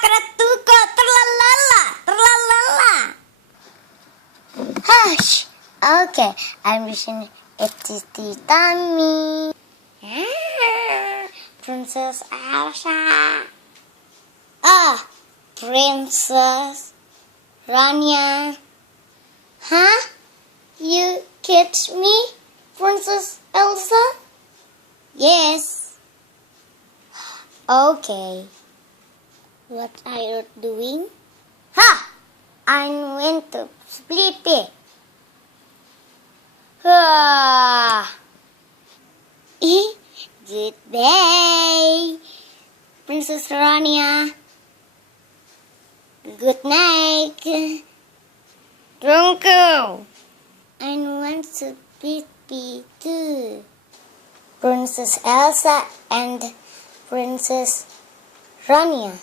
Ratuko, terlalala, terlalala. Hush! Okay, I'm wishing it is tea tummy. Princess Elsa. Princess Rania. Huh? You kids me, Princess Elsa? Yes. Okay. What are you doing? I went to sleepy. Good day, Princess Rania. Good night. Tunggu. I want to pee too. Princess Elsa and Princess Rania.